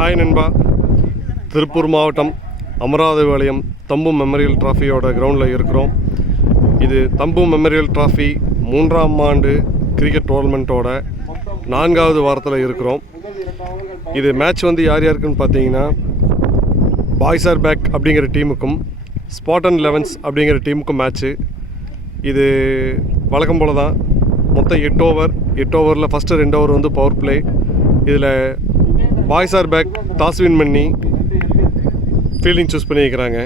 Hi நண்பா, திருப்பூர் மாவட்டம் அமராவதிபாளையம் தம்பு memorial டிராஃபியோட கிரவுண்டில் இருக்கிறோம். இது தம்பு மெமரியல் டிராஃபி 3ஆம் ஆண்டு கிரிக்கெட் டோர்னமெண்ட்டோட 4வது வாரத்தில் இருக்கிறோம். இது மேட்ச் வந்து யார் யாருக்குன்னு பார்த்தீங்கன்னா, பாய்ஸ் ஆர் பேக் அப்படிங்கிற டீமுக்கும் ஸ்பாட்டன் 11s அப்படிங்கிற டீமுக்கும் மேட்ச்சு. இது வழக்கம் போல் தான். மொத்தம் 8 ஓவர். 8 ஓவரில் ஃபஸ்ட்டு 2 ஓவர் வந்து பவர் பிளே. இதில் boys are back toss win பண்ணி ஃபீல்டிங் சூஸ் பண்ணியிருக்கிறாங்க.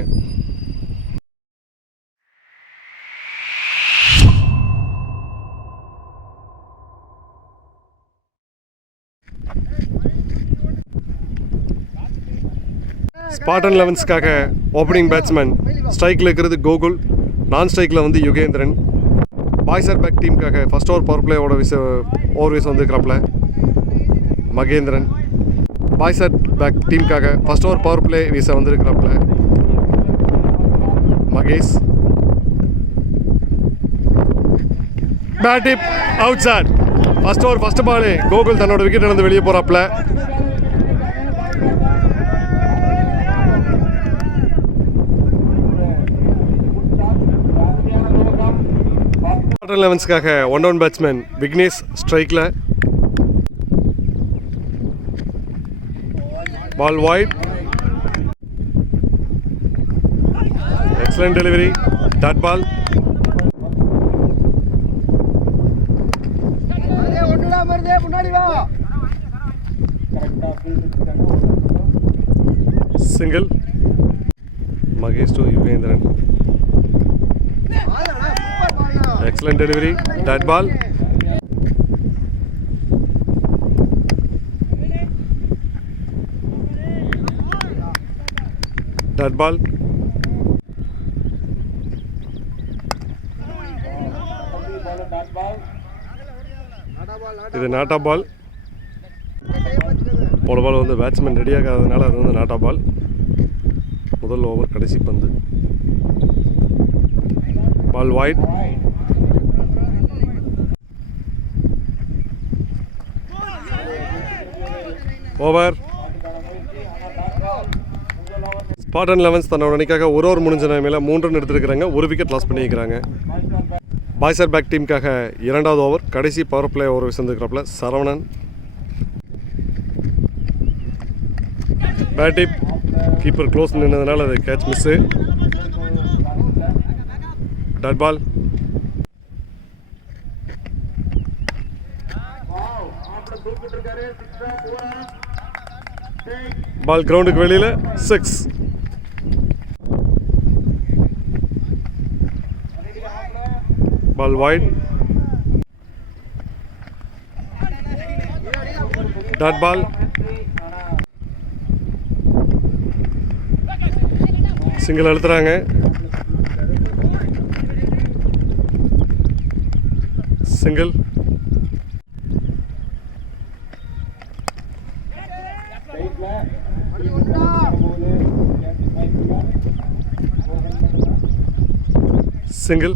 ஸ்பாட்டன் 11ஸ்க்காக ஓப்பனிங் பேட்ஸ்மேன் ஸ்ட்ரைக்கில் இருக்கிறது கோகுல், நான் ஸ்ட்ரைக்கில் வந்து யுகேந்திரன். பாய்ஸ் ஆர் பேக் டீமுக்காக ஃபஸ்ட் ஓவர் பவர் பிளேயோட ஓவர் வீஸ் வந்துருக்கிறாப்புல மகேந்திரன். பாய்ஸ் ஆர் பேக் டீமுக்காக ஃபஸ்ட் ஓவர் பவர் பிளே வீச வந்துருக்கிறாப்புல Mahesh. Bat tip out sir. First over first ball Gokul தன்னோட விக்கெட் இழந்து வெளியே போகிறாப்புல. ஸ்பாட்டன் 11ஸ்க்காக 1-down பேட்ஸ்மேன் விக்னேஷ் ஸ்ட்ரைக்கில். Ball wide. Excellent delivery. Dot ball. Single. Mahesh to Yugendran. Excellent delivery. That ball. That ball. இது நாட்டா பால். போன பால் வந்து பேட்ஸ்மேன் ரெடியாகாததுனால அது வந்து நாட்டா பால். முதல் ஓவர் கடைசி பந்து. பால் வைட். ஓவர். ஸ்பாட்டன் 11s தன்னோட அணிக்காக ஒரு ஓவர் முடிஞ்ச நிலைமையில் 3 ரன் எடுத்துருக்கிறாங்க. ஒரு விக்கெட் லாஸ் பண்ணியிருக்கிறாங்க. பாய்ஸ் ஆர் பேக் டீமுக்காக 2வது ஓவர் கடைசி பவர் பிளே ஓவர் விசந்துருக்கிறாப்புல Saravanan. Bat tip. Keeper close நின்றதுனால அது catch miss. Dot ball. Ball கிரவுண்டுக்கு வெளியில் 6. Ball wide. Dot ball. Single அழுத்துறாங்க. Single. Single.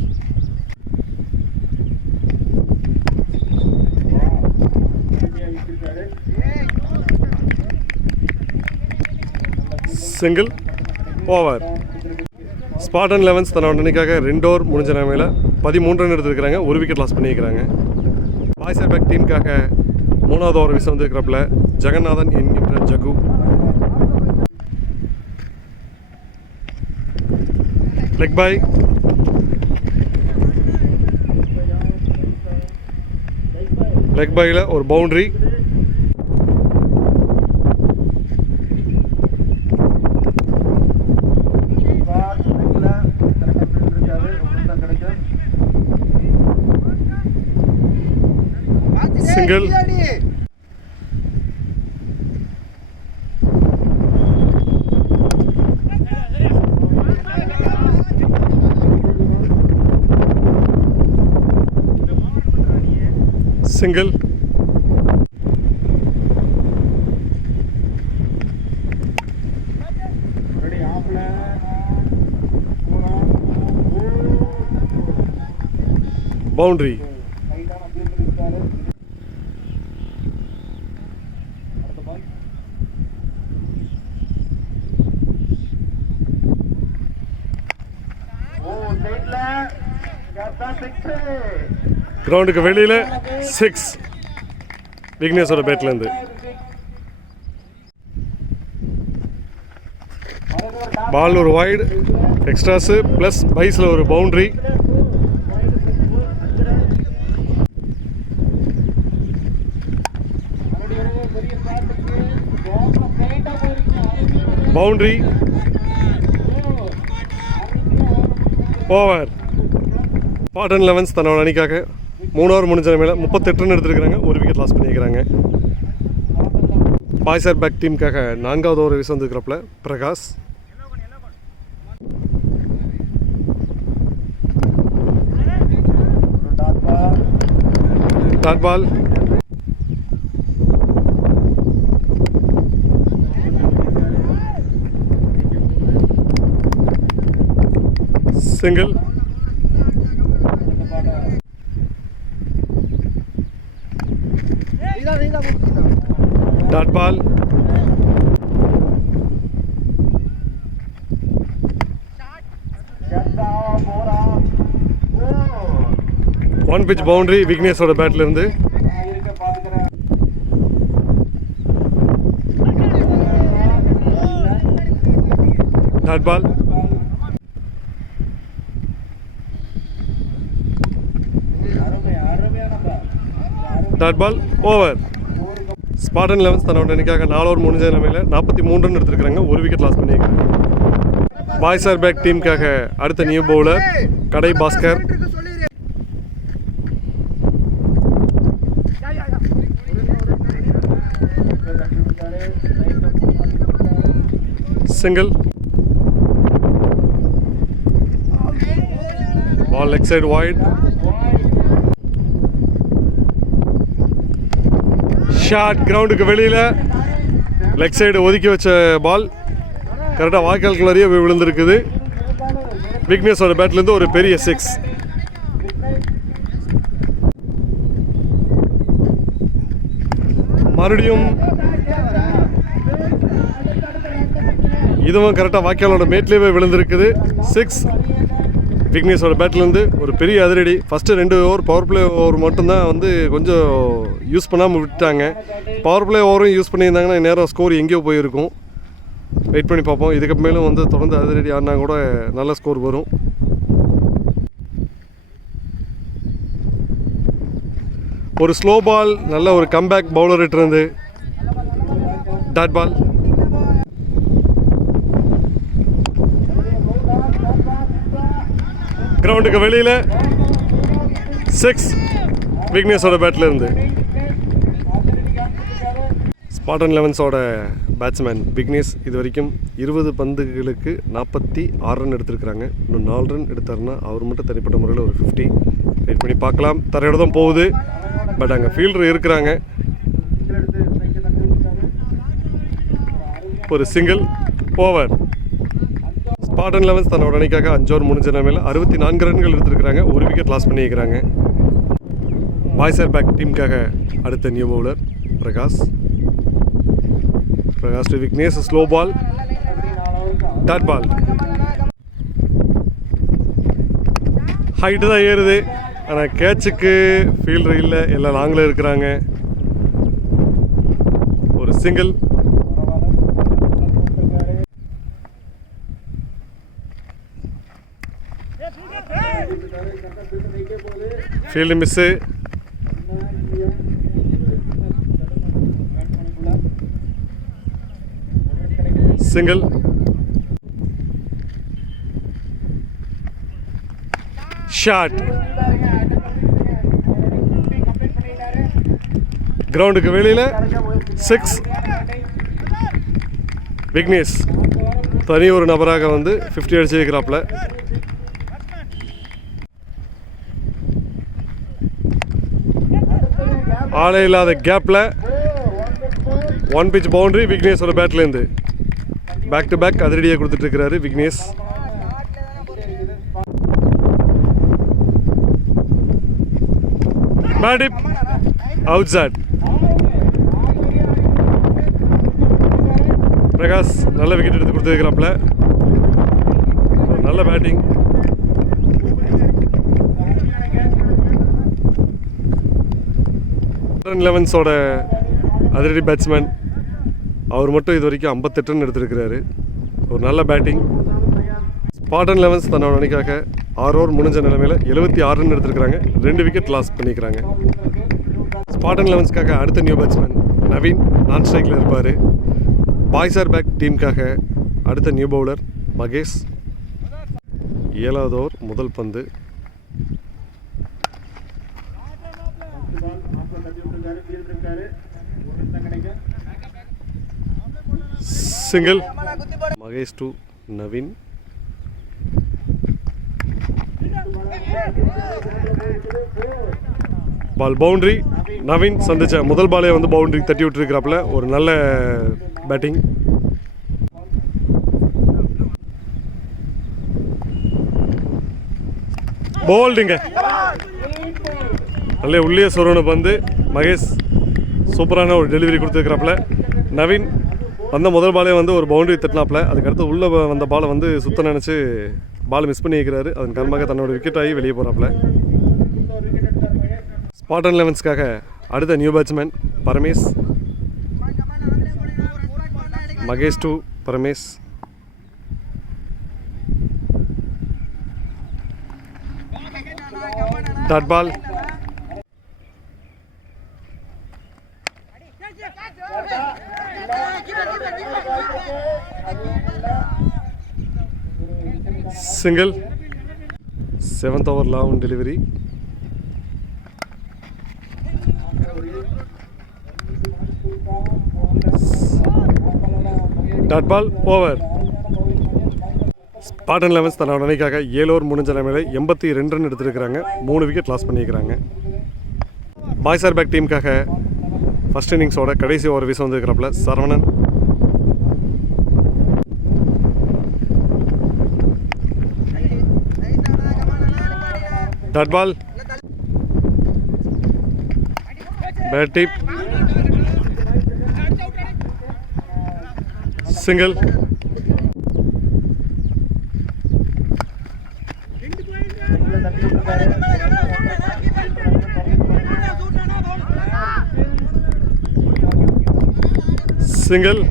Single. Over. Spartan 11s தன்னோட அணிக்காக 2 ஓவர் முடிஞ்ச நிலைமையில் 13 ரன் எடுத்துருக்கிறாங்க. ஒரு விக்கெட் லாஸ் பண்ணியிருக்கிறாங்க. பாய்ஸ் ஆர் பேக் டீமுக்காக 3வது ஓவர் வீச வந்துருக்கிறப்பல ஜெகநாதன் என்கின்ற ஜகு. Leg by. லெக் பையில் ஒரு பவுண்ட்ரி. சிங்கிள். சிங்கிள். பவுண்டரி. கிரவுண்டுக்கு வெளியில் 6 விக்னேஷோட பேட்லேருந்து. பால் ஒரு வைடு, எக்ஸ்ட்ராஸு ப்ளஸ் பைஸில் ஒரு பவுண்ட்ரி. Boundary, over. ஸ்பாட்டன் 11 தன்னோட அணிக்காக 3 ஓவர் முடிஞ்ச மேலே 38 ரன் எடுத்துருக்காங்க. ஒரு விக்கெட் லாஸ் பண்ணியிருக்கிறாங்க. பாய்ஸ் ஆர் பேக் டீமுக்காக 4வது ஓவர் வீச வந்துருக்கிறப்பல Prakash. Dot ball, single. Dot ball, one pitch boundary விக்னேஷோட பேட்ல இருந்து. Dot ball, dot ball, over. Spartan 11 தன்னோட அணிக்காக 4 ஓவர் முடிஞ்ச நிலைமையில் 43 ரன் எடுத்துருக்காங்க. ஒரு விக்கெட் லாஸ் பண்ணியிருக்காங்க. பாய்ஸ் ஆர் பேக் டீமுக்காக அடுத்த நியூ பவுலர் கடை Bhaskar. Single. Ball leg side wide. Shot கிரவுண்டுக்கு வெளியில், லெக் சைடு ஒதுக்கி வச்ச பால் கரெக்டாக வாய்க்கால்குள்ளேயே போய் விழுந்திருக்குது. விக்னேஷோட பேட்லேருந்து ஒரு பெரிய 6. மறுபடியும் இதுவும் கரெக்டாக வாய்க்காலோட மேட்லேயே போய் விழுந்திருக்குது. 6 விக்னேஷோட பேட்லேருந்து ஒரு பெரிய அதிரடி. First 2 over power play over மட்டும்தான் வந்து கொஞ்சம் யூஸ் பண்ணாமல் விட்டாங்க. பவர் பிளே ஓவரும் யூஸ் பண்ணியிருந்தாங்கன்னா நேரம் ஸ்கோர் எங்கேயோ போயிருக்கும். வெயிட் பண்ணி பார்ப்போம். இதுக்கு மேலும் வந்து தொடர்ந்து அதிரடி ஆடினா கூட நல்ல ஸ்கோர் வரும். ஒரு ஸ்லோ பால், நல்ல ஒரு கம்பேக் பவுலர் இருந்து. டாட் பால், கிரவுண்டுக்கு வெளியில் 6 விக்னேஷோட பேட்டில் இருந்து. ஸ்பாட்டன் 11 பேட்ஸ்மேன் விக்னேஷ் இது வரைக்கும் 20 பந்துகளுக்கு 46 ரன் எடுத்திருக்கிறாங்க. இன்னும் 4 ரன் எடுத்தாருன்னா அவர் மட்டும் தனிப்பட்ட முறையில் ஒரு 50. வெயிட் பண்ணி பார்க்கலாம். தரையோட தான் போகுது, பட் அங்கே ஃபீல்டர் இருக்கிறாங்க. ஒரு சிங்கிள், ஓவர். ஸ்பாட்டன் 11 தன்னோட அணிக்காக 5 ஓவர் முடிஞ்ச நிலைமையில் 64 ரன்கள் எடுத்திருக்கிறாங்க. ஒரு விக்கெட் லாஸ் பண்ணியிருக்கிறாங்க. பாய்ஸ் ஆர் பேக் டீமுக்காக அடுத்த new bowler Prakash. Prakash to Vignesh, slow ball, dot ball. Height தான் ஏறுது, ஆனால் கேட்சுக்கு ஃபீல்டர் இல்லை, எல்லாம் லாங்கில் இருக்கிறாங்க. ஒரு single, field miss. Single, shot. கிரவுண்டுக்கு வெளியில் 6 விக்னேஷ் தனி ஒரு நபராக வந்து 50 அடிச்சிருக்கிறாப்புல. ஆளே இல்லாத கேப்பில் 1 பிச் பவுண்டரி விக்னேஷோட பேட்லேருந்து. பேக் டு பேக் அதிரடியாக கொடுத்துட்ருக்கிறாரு Vignesh. Bat tip out shot. Prakash நல்ல விக்கெட் எடுத்து கொடுத்துருக்கிறாப்புல. நல்ல பேட்டிங். ஸ்பாட்டன் லெவன்ஸோட அதிரடி பேட்ஸ்மேன் அவர் மட்டும் இது வரைக்கும் 58 ரன் எடுத்திருக்கிறாரு. ஒரு நல்ல பேட்டிங். ஸ்பாட்டன் லெவன்ஸ் தன்னோட அணிக்காக 6 ஓவர் முடிஞ்ச நிலைமையில் 76 ரன் எடுத்திருக்கிறாங்க. 2 விக்கெட் லாஸ் பண்ணிக்கிறாங்க. ஸ்பாட்டன் லெவன்ஸ்க்காக அடுத்த நியூ பேட்ஸ்மேன் நவீன் நான் ஸ்ட்ரைக்கில் இருப்பார். பாய்ஸ் ஆர் பேக் டீமுக்காக அடுத்த நியூ பவுலர் மகேஷ். 7வது ஓவர் முதல் பந்து. Single. Mahesh to Naveen. Ball boundary. Naveen சந்திச்ச முதல் பாலே வந்து பவுண்டரி தட்டி விட்டுருக்கிறாப்புல. ஒரு நல்ல பேட்டிங். போல்டிங்க நல்ல உள்ளே சொருவனை பந்து. மகேஷ் சூப்பரான ஒரு டெலிவரி கொடுத்துருக்கிறாப்புல. நவீன் வந்த முதல் பாலே வந்து ஒரு பவுண்டரி தட்டினாப்புல. அதுக்கடுத்து உள்ளே வந்த பாலை வந்து சுத்த நினச்சி பால் மிஸ் பண்ணி வைக்கிறாரு. அதன் காரணமாக தன்னோட விக்கெட் ஆகி வெளியே போகிறாப்புல. ஸ்பாட்டன் லெவன்ஸ்க்காக அடுத்த new batsman Paramesh. Mahesh to Paramesh. Dot ball. Single. 7th over long delivery. Dot ball over. Spartan elevens தன்னோட அணிக்காக 7 ஓவர் முடிஞ்ச நிலைமையில் 82 ரன் எடுத்துருக்கிறாங்க. 3 விக்கெட் லாஸ் பண்ணியிருக்கிறாங்க. பாய்ஸ் ஆர் பேக் டீமுக்காக ஃபர்ஸ்ட் இன்னிங்ஸோட கடைசி ஓவர் வீச வந்துருக்கிறாப்புல Saravanan. Dot ball. Bat tip. Single. Single.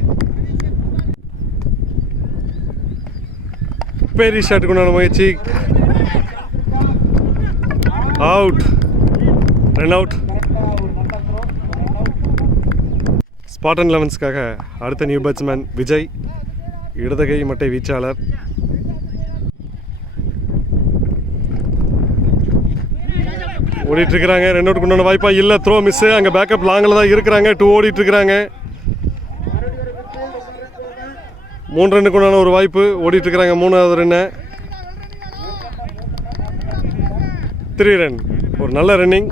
பெரிய ஷாட்டுக்கு உண்டான முயற்சி. அவுட். Run out. ஸ்பாட்டன் லெவன்ஸ்க்காக அடுத்த நியூ பேட்ஸ்மேன் விஜய். இடதுகை மட்டை வீச்சாளர். ஓடிட்டுருக்கிறாங்க. ரன் அவுட் கொண்டான வாய்ப்பா இல்லை. Throw miss. அங்கே பேக்கப் லாங்கில் தான் இருக்கிறாங்க. 2 ஓடிட்டுருக்கிறாங்க. 3 ரன்னுக்கு உண்டான ஒரு வாய்ப்பு. ஓடிட்டுருக்கிறாங்க 3வது ரன்னு. 3 ரன். ஒரு நல்ல ரன்னிங்.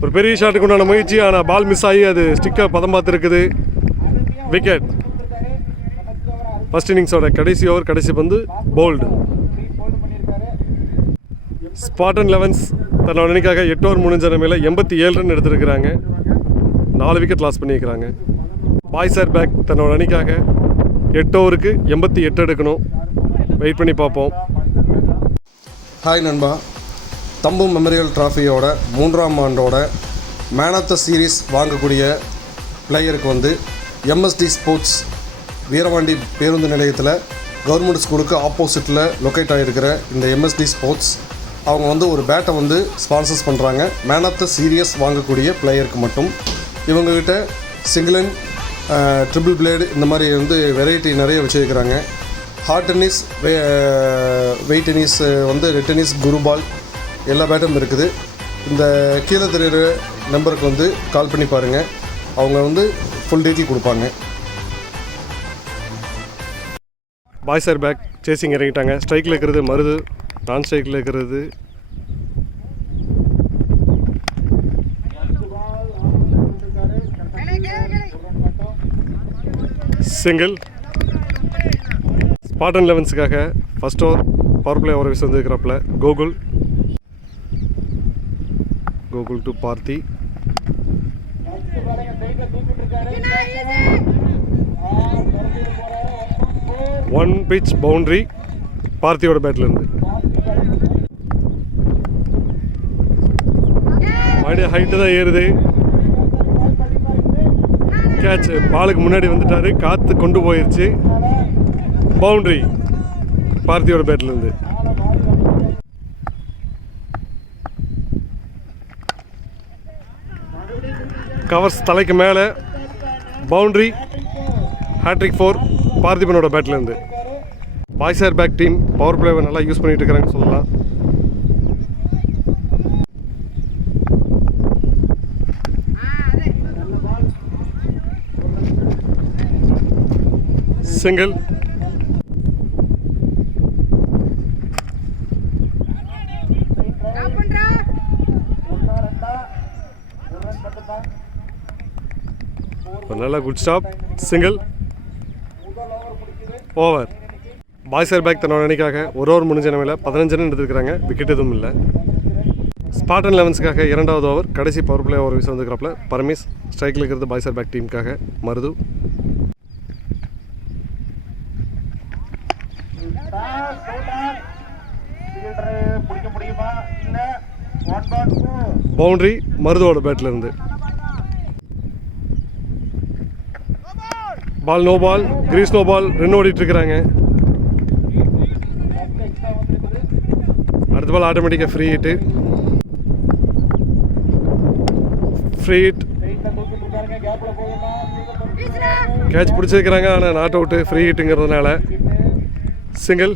ஒரு பெரிய ஷாட்டுக்கு உண்டான முயற்சி. ஆனால் பால் மிஸ் ஆகி அது ஸ்டிக்காக பதம் பார்த்துருக்குது. விக்கெட். ஃபர்ஸ்ட் இன்னிங்ஸோட கடைசி ஓவர் கடைசி பந்து போல்டு. ஸ்பாட்டன் லெவன்ஸ் தன்னோட அணிக்காக 8 ஓவர் முடிஞ்ச நிலைமையில் 87 ரன் எடுத்துருக்கிறாங்க. 4 விக்கெட் லாஸ் பண்ணியிருக்கிறாங்க. பாய்ஸ் ஆர் பேக் தன்னோட அணிக்காக 8 ஓவருக்கு 88 எடுக்கணும். வெயிட் பண்ணி பார்ப்போம். ஹாய் நண்பா. தம்பு மெமரியல் டிராஃபியோட 3ஆம் ஆண்டோட மேன் ஆஃப் த சீரீஸ் வாங்கக்கூடிய பிளேயருக்கு வந்து எம்எஸ்டி ஸ்போர்ட்ஸ் வீரவாண்டி பேருந்து நிலையத்தில் கவர்மெண்ட் ஸ்கூலுக்கு ஆப்போசிட்டில் லொக்கேட் ஆகிருக்கிற இந்த எம்எஸ்டி ஸ்போர்ட்ஸ் அவங்க வந்து ஒரு பேட்டை வந்து ஸ்பான்சர்ஸ் பண்ணுறாங்க. மேன் ஆஃப் த சீரியஸ் வாங்கக்கூடிய பிளேயருக்கு மட்டும். இவங்ககிட்ட சிங்கிள் அண்ட் ட்ரிபிள் பிளேடு இந்த மாதிரி வந்து வெரைட்டி நிறைய வச்சுருக்கிறாங்க. ஹார்ட் டென்னிஸ், வெயிட் டென்னிஸ் வந்து ரெட் டென்னிஸ், குருபால் எல்லா பேட்டும் இருக்குது. இந்த கீழே தெரிகிற நம்பருக்கு வந்து கால் பண்ணி பாருங்கள். அவங்க வந்து ஃபுல் டீட்டெயில் கொடுப்பாங்க. பாய்ஸ் ஆர் பேக் சேசிங் இறங்கிட்டாங்க. ஸ்ட்ரைக்கில் இருக்கிறது மருது. நான் ஸ்ட்ரைக்கில் இருக்கிறது சிங்கிள். ஸ்பாட்டன் லெவன்ஸுக்காக first over power play over வீச வந்துருக்கிறாப்புல Gokul. Gokul to Parthi. One pitch boundary பார்த்தியோட பேட்லேருந்து. மறுபடியும் ஹைட்டு தான் ஏறுது. கேட்ச் பாலுக்கு முன்னாடி வந்துட்டாரு, காற்று கொண்டு போயிடுச்சு. பவுண்ட்ரி பார்த்தியோட பேட்லேருந்து. கவர்ஸ் தலைக்கு மேலே பவுண்ட்ரி. ஹேட்ரிக் 4 பார்த்திபனோட பேட்லேருந்து. Boys are back team power பிளேவை நல்லா யூஸ் பண்ணிட்டு இருக்கிறாங்கன்னு சொல்லலாம். சிங்கிள். ஒரு நல்ல good stop. Single. Over. Boys are back தன்னோட அணிக்காக ஒரு ஓவர் முடிஞ்ச நிலையில் 15 ரன் எடுத்துருக்காங்க. விக்கெட் எதுவும் இல்லை. ஸ்பாட்டன் 11ஸ்க்காக இரண்டாவது ஓவர் கடைசி பவர் பிளே ஓவர் வீச வந்துருக்கிறாப்புல பரமேஷ். ஸ்ட்ரைக்கில் இருக்கிறது பாய்ஸ் ஆர் பேக் டீமுக்காக மருது. பவுண்டரி மருதோட பேட்ல இருந்து. Ball no ball. Crease no ball. Run ஓடிட்டு இருக்கிறாங்க. அடுத்த பால் ஆட்டோமேட்டிக்காக free hit. Free hit. Catch பிடிச்சிருக்கிறாங்க, ஆனால் நாட் அவுட்டு. ஃப்ரீ ஹிட்டுங்கிறதுனால சிங்கிள்.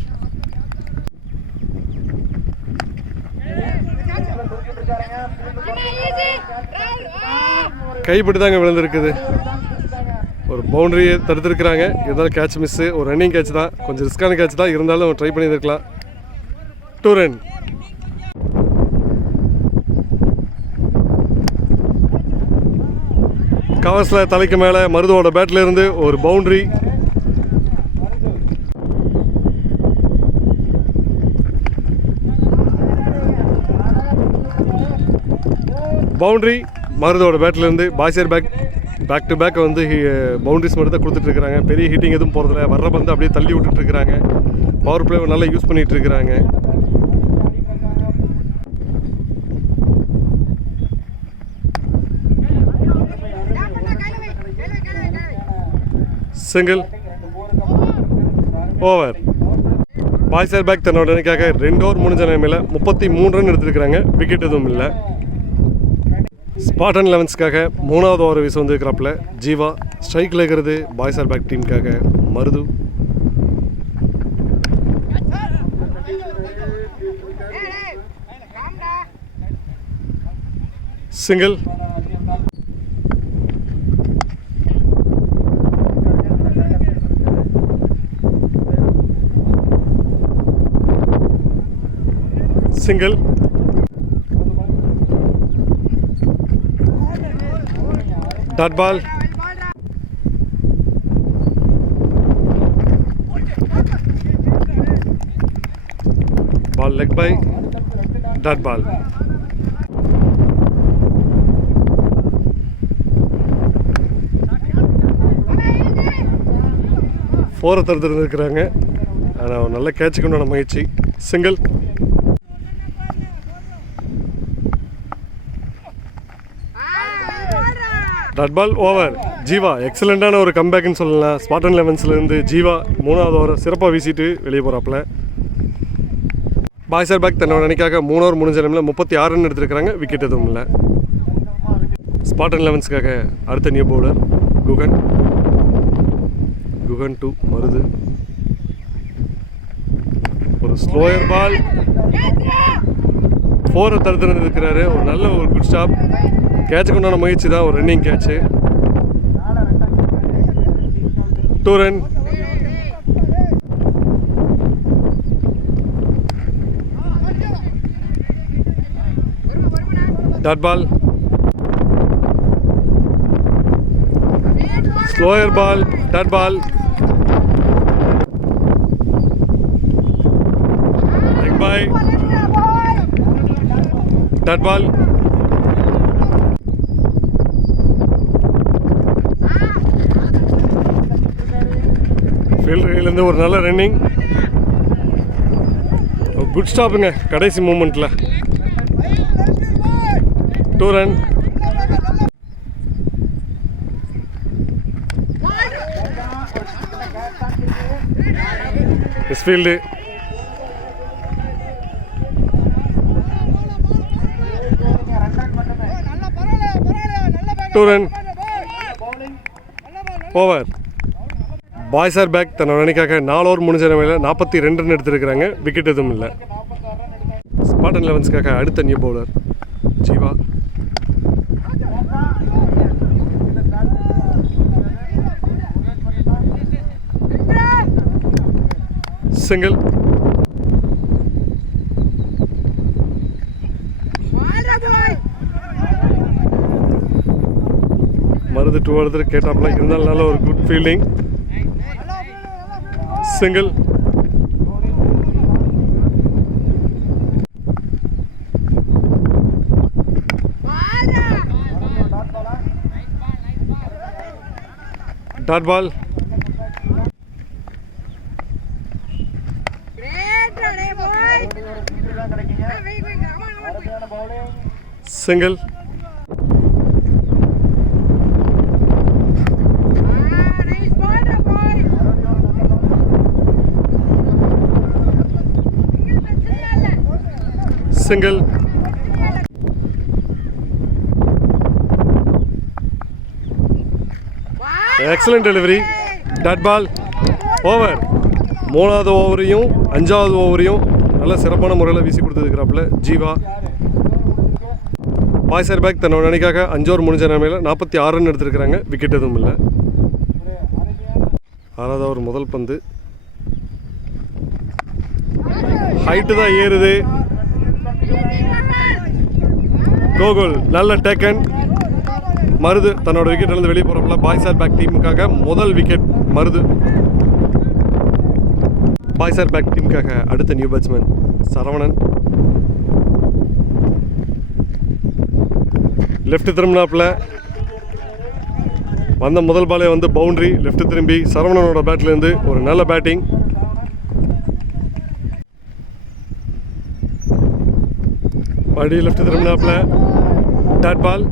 கைப்பட்டு தாங்க விழுந்திருக்குது. ஒரு பவுண்டரியை தடுத்துருக்குறாங்க. இருந்தாலும் கேட்ச் மிஸ்ஸு. ஒரு ரன்னிங் கேட்ச் தான், கொஞ்சம் ரிஸ்கான கேட்ச் தான். இருந்தாலும் ட்ரை பண்ணியிருக்கலாம். 2 ரன். கவர்ஸில் தலைக்கு மேலே மருதோட பேட்டில் இருந்து ஒரு பவுண்டரி. பவுண்டரி மருதோட பேட்டில் இருந்து. Boys are back to back வந்து பவுண்டரிஸ் மட்டும் தான் கொடுத்துட்ருக்குறாங்க. பெரிய ஹீட்டிங் எதுவும் போகிறதில்ல. வர்ற பந்து அப்படியே தள்ளி விட்டுட்ருக்குறாங்க. பவர் பிளேவை நல்லா யூஸ் பண்ணிகிட்டு இருக்கிறாங்க. Single. Over. Boys are back தன்னோட அணிக்காக 2 ஓவர் முடிஞ்ச நிலைமையில் 33 ரன் எடுத்துருக்குறாங்க. விக்கெட் எதுவும் இல்லை. ஸ்பாட்டன் 11ஸ்க்காக 3வது ஓவர் வீச வந்துருக்கிறாப்புல ஜீவா. ஸ்ட்ரைக்கில் இருக்கிறது பாய்ஸ் ஆர் பேக் டீமுக்காக Marudhu. Single. Single. Dot ball. Ball leg bye. Dot ball. ஃபோரை தடுத்துட்டு இருக்கிறாங்க. ஆனால் நல்ல கேட்சுக்கு உண்டான முயற்சி. Single. Dot ball. Over. Jeeva எக்ஸலண்ட்டான ஒரு கம்பேக்னு சொல்லலாம். ஸ்பாட்டன் 11ஸ்லேருந்து ஜீவா 3வது ஓவர் சிறப்பாக வீசிட்டு வெளியே போகிறாப்புல. பாய்ஸ் ஆர் பேக் தன்னோட அணிக்காக 3 ஓவர் முடிஞ்ச நிலையில் 36 ரன் எடுத்துருக்கிறாங்க. விக்கெட் எதுவும் இல்லை. ஸ்பாட்டன் 11ஸ்க்காக அடுத்த நியூ பவுலர் குகன். குகன் 2 மருது. ஒரு ஸ்லோயர் பால். 4 தடுத்து இருக்கிறாரு. ஒரு நல்ல ஒரு குட் ஸ்டாப். கேட்சுக்கு உண்டான முயற்சி தான். ஒரு running catch. 2 run. Dot ball. Slower ball. Dot ball. Leg bye. Dot ball. ஃபீல்டர்லேருந்து ஒரு நல்ல ரன்னிங். குட் ஸ்டாப்புங்க கடைசி மூமெண்ட்டில். 2 run. Misfield. Two run. Over. Boys are back. தன்னோட அணிக்காக 4 ஓவர் முடிஞ்ச நிலையில் 42 ரன் எடுத்திருக்கிறாங்க. விக்கெட் எதுவும் இல்லை. ஸ்பாட்டன் 11ஸ்க்காக அடுத்த new bowler Jeeva. Single. Marudhu 2 வருது கேட்டாப்ல இருந்தாலும் நல்ல ஒரு good fielding. Single. Dot ball. Single. Single. Excellent delivery. Dot ball. Over. 3வது ஓவரையும் 5வது ஓவரையும் நல்ல சிறப்பான முறையில் வீசி கொடுத்துருக்கிறாப்புல ஜீவா. Boys are back. தன்னோட அணிக்காக 5 ஓவர் முடிஞ்ச நிலைமையில் 46 ரன் எடுத்திருக்கிறாங்க. விக்கெட் எதுவும் இல்லை. 6வது ஓவர் முதல் பந்து. ஹைட்டு தான் ஏறுது. கோகுல் நல்ல டேக்கன். மருது தன்னோட விக்கெட்லேருந்து வெளியே போகிறப்பல பாய்ஸ் ஆர் பேக் டீமுக்காக முதல் wicket Marudhu. Boys are back டீமுக்காக அடுத்த நியூ பேட்ஸ்மேன் சரவணன். லெஃப்ட் திரும்பினாப்புல வந்த முதல் பாலே வந்து பவுண்டரி. லெஃப்ட் திரும்பி சரவணனோட பேட்லேருந்து ஒரு நல்ல பேட்டிங். மறுபடி லெஃப்ட் திரும்பினாப்புல டாட் பால்.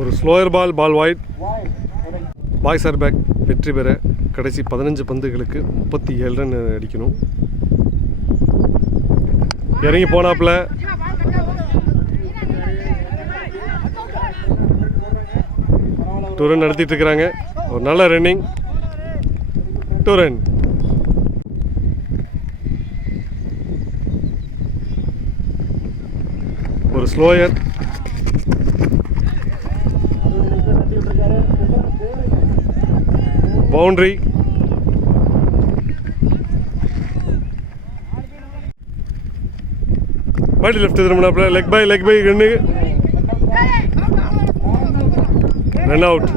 ஒரு slower ball. Ball wide. Boys are back வெற்றி பெற கடைசி 15 பந்துகளுக்கு 37 ரன் அடிக்கணும். இறங்கி போனாப்புல டூ ரன் நடத்திட்டு இருக்கிறாங்க. ஒரு நல்ல ரன்னிங். 2 ரன். ஒரு ஸ்லோயர். பவுண்டரி. மறுபடி லெஃப்ட் திரும்பினாப்புல leg bye run. Run out.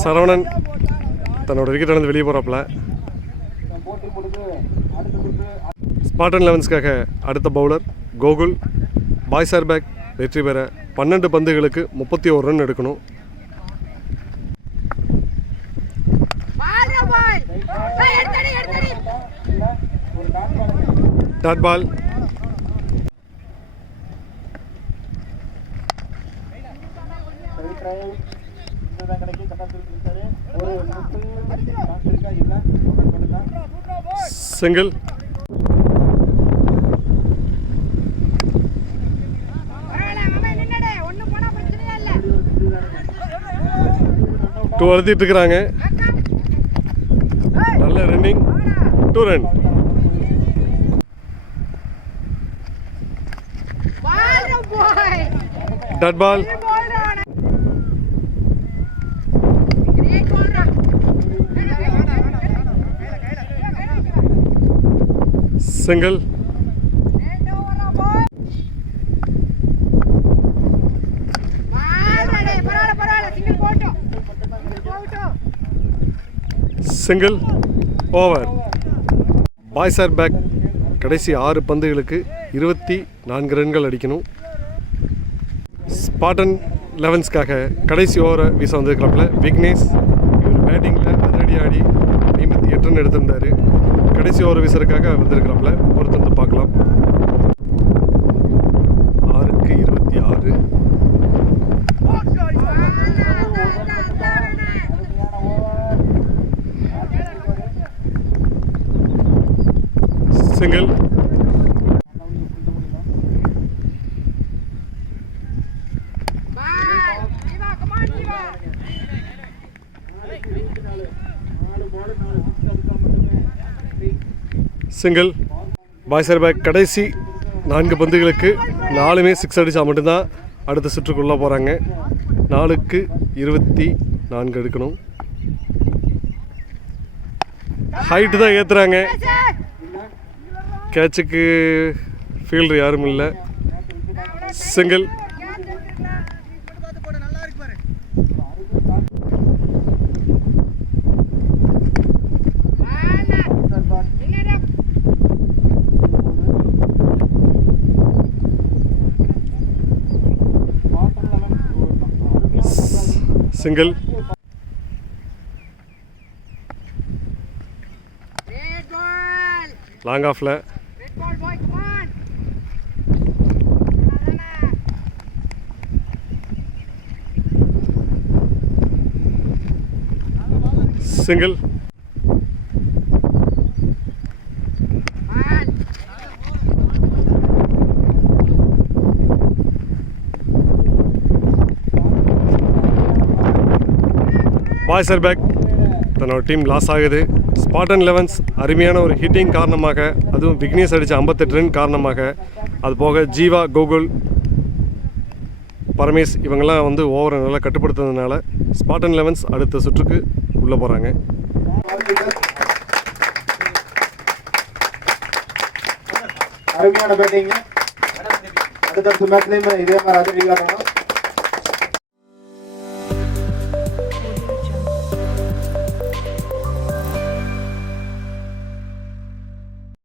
Saravanan தன்னோட விக்கெட் இழந்து வெளியே போகிறாப்புல. ஸ்பாட்டன் 11ஸ்க்காக அடுத்த bowler Gokul. Boys are back வெற்றி பெற 12 பந்துகளுக்கு 31 ரன் எடுக்கணும். Dot ball. சிங்கிள். டூ அழுத்திட்டு இருக்கிறாங்க. நல்ல running. 2 run. Dot ball. Single. Single. Over. Boys are back கடைசி 6 பந்துகளுக்கு 24 ரன்கள் அடிக்கணும். ஸ்பாட்டன் 11ஸ்க்காக கடைசி ஓவரை வீச வந்திருக்கிறப்பல விக்னேஷ். இவர் பேட்டிங்கில் அதிரடி ஆடி 58 ரன் எடுத்திருந்தார். கடைசி ஓவர் வீசறதுக்காக வந்திருக்கிறப்பல பொறுத்து வந்து பார்க்கலாம். சிங்கிள். Boys are back. கடைசி 4 பந்துகளுக்கு 4மே 6 அடித்தா மட்டும்தான் அடுத்த சுற்றுக்குள்ளே போகிறாங்க. 4க்கு 24 எடுக்கணும். ஹைட்டு தான் ஏற்றுறாங்க. கேட்சுக்கு ஃபீல்டர் யாரும் இல்லை. சிங்கிள். சிங்கிள். லாங் ஆஃபில். சிங்கிள். Boys are back. தன்னோட டீம் லாஸ் ஆகுது. ஸ்பாட்டன் 11s அருமையான ஒரு ஹிட்டிங் காரணமாக, அதுவும் விக்னேஷ் அடித்த 58 ரன் காரணமாக, அது போக ஜீவா, கோகுல், பரமேஷ் இவங்கெல்லாம் வந்து ஓவரை நல்லா கட்டுப்படுத்துறதுனால ஸ்பாட்டன் 11s அடுத்த சுற்றுக்கு உள்ளே போகிறாங்க. அருமையான பேட்டிங். அடுத்த மேட்ச்லேயும் இதே மாதிரி அதிரடி காட்டணும்.